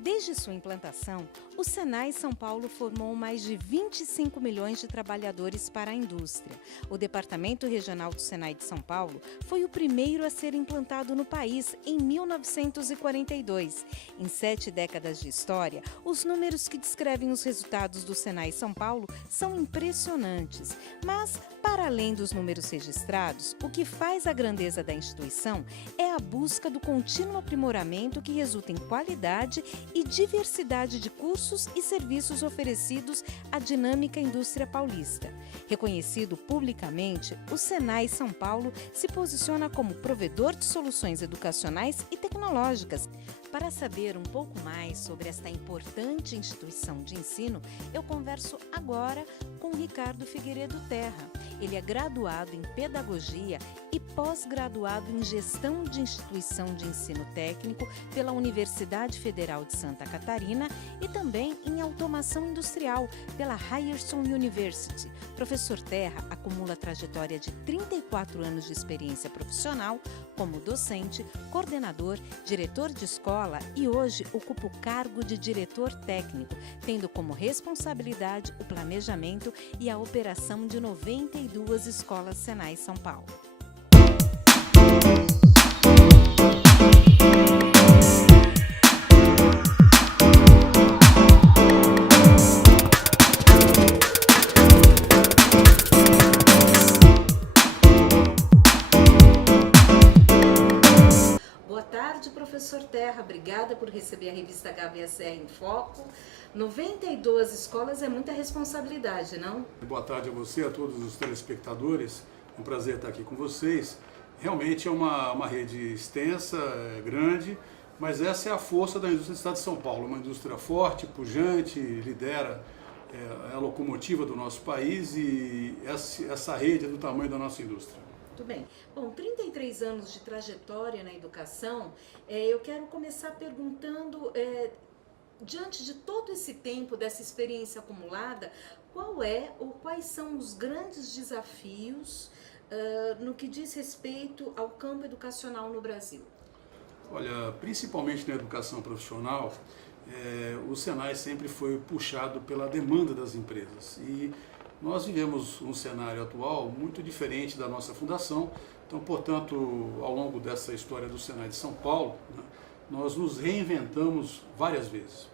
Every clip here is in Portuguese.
Desde sua implantação, o Senai São Paulo formou mais de 25 milhões de trabalhadores para a indústria. O Departamento Regional do Senai de São Paulo foi o primeiro a ser implantado no país em 1942. Em 7 décadas de história, os números que descrevem os resultados do Senai São Paulo são impressionantes. Mas, para além dos números registrados, o que faz a grandeza da instituição é a busca do contínuo aprimoramento que resulta em qualidade e diversidade de cursos e serviços oferecidos à dinâmica indústria paulista. Reconhecido publicamente, o Senai São Paulo se posiciona como provedor de soluções educacionais e tecnológicas. Para saber um pouco mais sobre esta importante instituição de ensino, eu converso agora com Ricardo Figueiredo Terra. Ele é graduado em Pedagogia e pós-graduado em Gestão de Instituição de Ensino Técnico pela Universidade Federal de Santa Catarina e também em Automação Industrial pela Ryerson University. Professor Terra acumula trajetória de 34 anos de experiência profissional como docente, coordenador, diretor de escola e hoje ocupa o cargo de diretor técnico, tendo como responsabilidade o planejamento e a operação de 92 escolas Senai São Paulo. Boa tarde, professor Terra. Obrigada por receber a revista HVSR em Foco. 92 escolas é muita responsabilidade, não? Boa tarde a você, a todos os telespectadores. É um prazer estar aqui com vocês. Realmente é uma rede extensa, grande, mas essa é a força da indústria do Estado de São Paulo. Uma indústria forte, pujante, lidera a locomotiva do nosso país e essa rede é do tamanho da nossa indústria. Muito bem. Bom, 33 anos de trajetória na educação, eu quero começar perguntando, diante de todo esse tempo, dessa experiência acumulada, quais são os grandes desafios no que diz respeito ao campo educacional no Brasil? Olha, principalmente na educação profissional, o Senai sempre foi puxado pela demanda das empresas e nós vivemos um cenário atual muito diferente da nossa fundação. Então, portanto, ao longo dessa história do Senai de São Paulo, né, nós nos reinventamos várias vezes.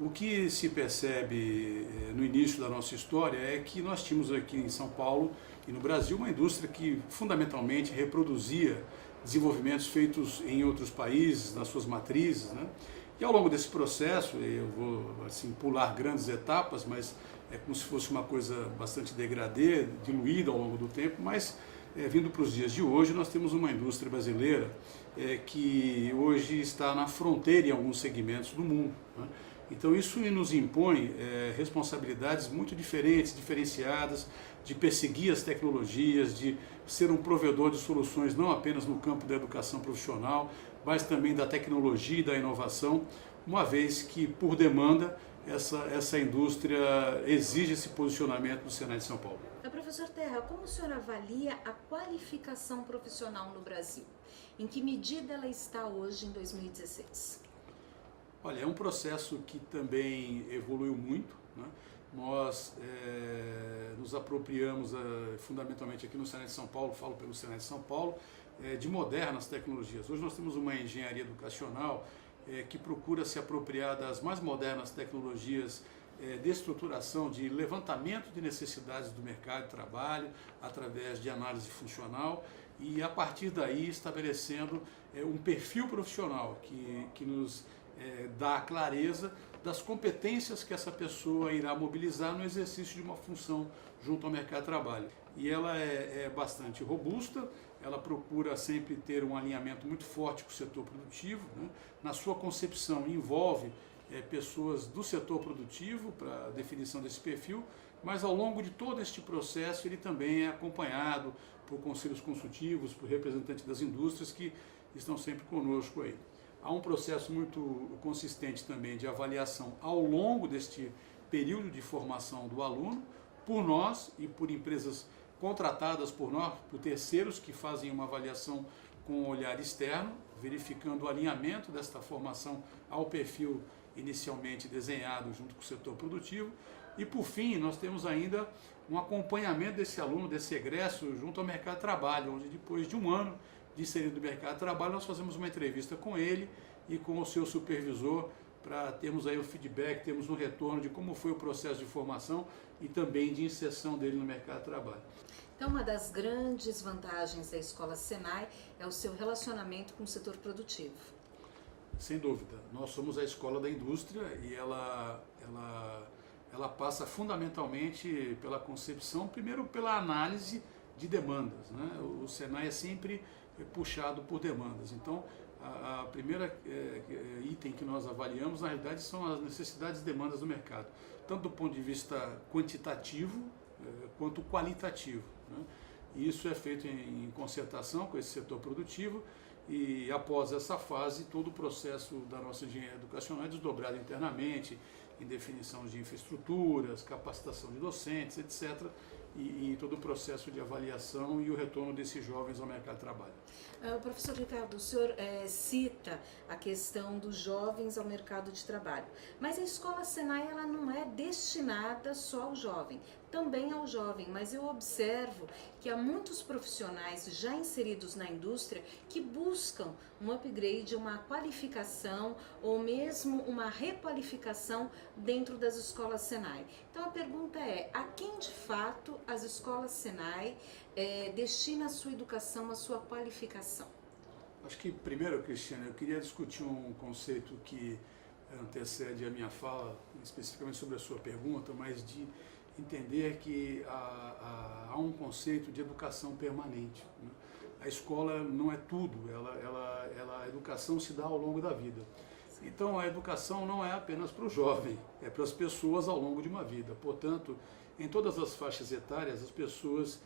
O que se percebe no início da nossa história é que nós tínhamos aqui em São Paulo e no Brasil uma indústria que fundamentalmente reproduzia desenvolvimentos feitos em outros países, nas suas matrizes, né? E ao longo desse processo, eu vou assim, pular grandes etapas, mas é como se fosse uma coisa bastante degradê, diluída ao longo do tempo, mas vindo para os dias de hoje, nós temos uma indústria brasileira que hoje está na fronteira em alguns segmentos do mundo, né? Então isso nos impõe responsabilidades muito diferentes, diferenciadas, de perseguir as tecnologias, de ser um provedor de soluções não apenas no campo da educação profissional, mas também da tecnologia e da inovação, uma vez que, por demanda, essa indústria exige esse posicionamento do Senai de São Paulo. Professor Terra, como o senhor avalia a qualificação profissional no Brasil? Em que medida ela está hoje em 2016? Olha, é um processo que também evoluiu muito, né? Nós nos apropriamos, fundamentalmente aqui no Senai de São Paulo, falo pelo Senai de São Paulo, de modernas tecnologias. Hoje nós temos uma engenharia educacional que procura se apropriar das mais modernas tecnologias de estruturação, de levantamento de necessidades do mercado de trabalho, através de análise funcional e a partir daí estabelecendo um perfil profissional que nos dá a clareza das competências que essa pessoa irá mobilizar no exercício de uma função junto ao mercado de trabalho. E ela é bastante robusta, ela procura sempre ter um alinhamento muito forte com o setor produtivo, né? Na sua concepção envolve pessoas do setor produtivo para a definição desse perfil, mas ao longo de todo este processo ele também é acompanhado por conselhos consultivos, por representantes das indústrias que estão sempre conosco aí. Há um processo muito consistente também de avaliação ao longo deste período de formação do aluno, por nós e por empresas contratadas por nós, por terceiros que fazem uma avaliação com um olhar externo, verificando o alinhamento desta formação ao perfil inicialmente desenhado junto com o setor produtivo. E, por fim, nós temos ainda um acompanhamento desse aluno, desse egresso, junto ao mercado de trabalho, onde depois de um ano de inserido no mercado de trabalho, nós fazemos uma entrevista com ele e com o seu supervisor, para termos aí o feedback, termos um retorno de como foi o processo de formação e também de inserção dele no mercado de trabalho. Então, uma das grandes vantagens da Escola Senai é o seu relacionamento com o setor produtivo. Sem dúvida. Nós somos a escola da indústria e ela passa fundamentalmente pela concepção, primeiro pela análise de demandas, né? O Senai é sempre puxado por demandas. Então, a primeira item que nós avaliamos, na realidade, são as necessidades e demandas do mercado, tanto do ponto de vista quantitativo quanto qualitativo, né? E isso é feito em concertação com esse setor produtivo e, após essa fase, todo o processo da nossa engenharia educacional é desdobrado internamente, em definição de infraestruturas, capacitação de docentes, etc., e todo o processo de avaliação e o retorno desses jovens ao mercado de trabalho. Professor Ricardo, o senhor cita a questão dos jovens ao mercado de trabalho, mas a Escola Senai ela não é destinada só ao jovem, também ao jovem, mas eu observo que há muitos profissionais já inseridos na indústria que buscam um upgrade, uma qualificação ou mesmo uma requalificação dentro das escolas Senai. Então a pergunta é, a quem de fato as escolas Senai destinam a sua educação, a sua qualificação? Acho que primeiro, Cristiane, eu queria discutir um conceito que antecede a minha fala, especificamente sobre a sua pergunta, mas de entender que há um conceito de educação permanente, né? A escola não é tudo, a educação se dá ao longo da vida. Então a educação não é apenas para o jovem, é para as pessoas ao longo de uma vida. Portanto, em todas as faixas etárias, as pessoas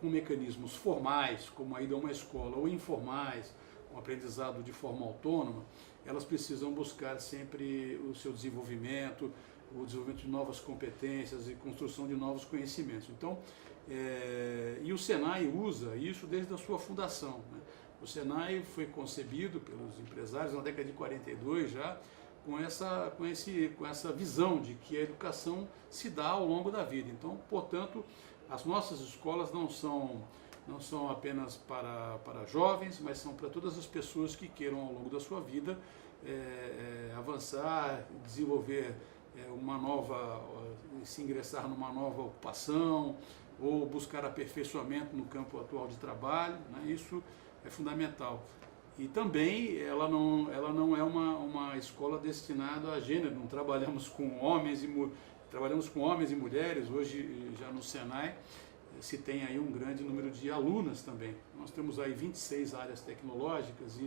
com mecanismos formais, como a ida a uma escola, ou informais, um aprendizado de forma autônoma, elas precisam buscar sempre o seu desenvolvimento, o desenvolvimento de novas competências e construção de novos conhecimentos. Então, e o Senai usa isso desde a sua fundação, né? O Senai foi concebido pelos empresários na década de 42 já, com essa visão de que a educação se dá ao longo da vida. Então, portanto, as nossas escolas não são apenas para jovens, mas são para todas as pessoas que queiram ao longo da sua vida avançar, desenvolver se ingressar numa nova ocupação ou buscar aperfeiçoamento no campo atual de trabalho, né? Isso é fundamental. E também ela não é uma escola destinada a gênero, não trabalhamos com homens e mulheres. Hoje já no Senai se tem aí um grande número de alunas também. Nós temos aí 26 áreas tecnológicas,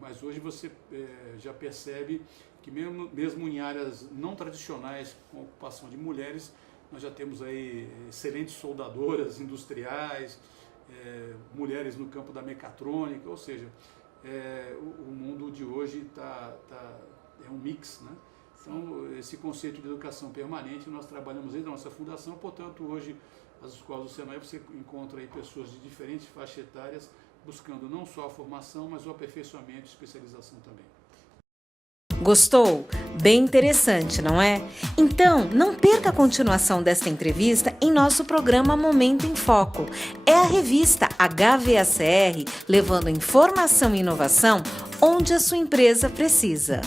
mas hoje você já percebe que mesmo em áreas não tradicionais com ocupação de mulheres, nós já temos aí excelentes soldadoras industriais, mulheres no campo da mecatrônica, ou seja, o mundo de hoje é um mix, né? Então, esse conceito de educação permanente nós trabalhamos desde a nossa fundação, portanto, hoje as escolas do Senai você encontra aí pessoas de diferentes faixas etárias buscando não só a formação, mas o aperfeiçoamento e especialização também. Gostou? Bem interessante, não é? Então, não perca a continuação desta entrevista em nosso programa Momento em Foco. É a revista HVACR levando informação e inovação onde a sua empresa precisa.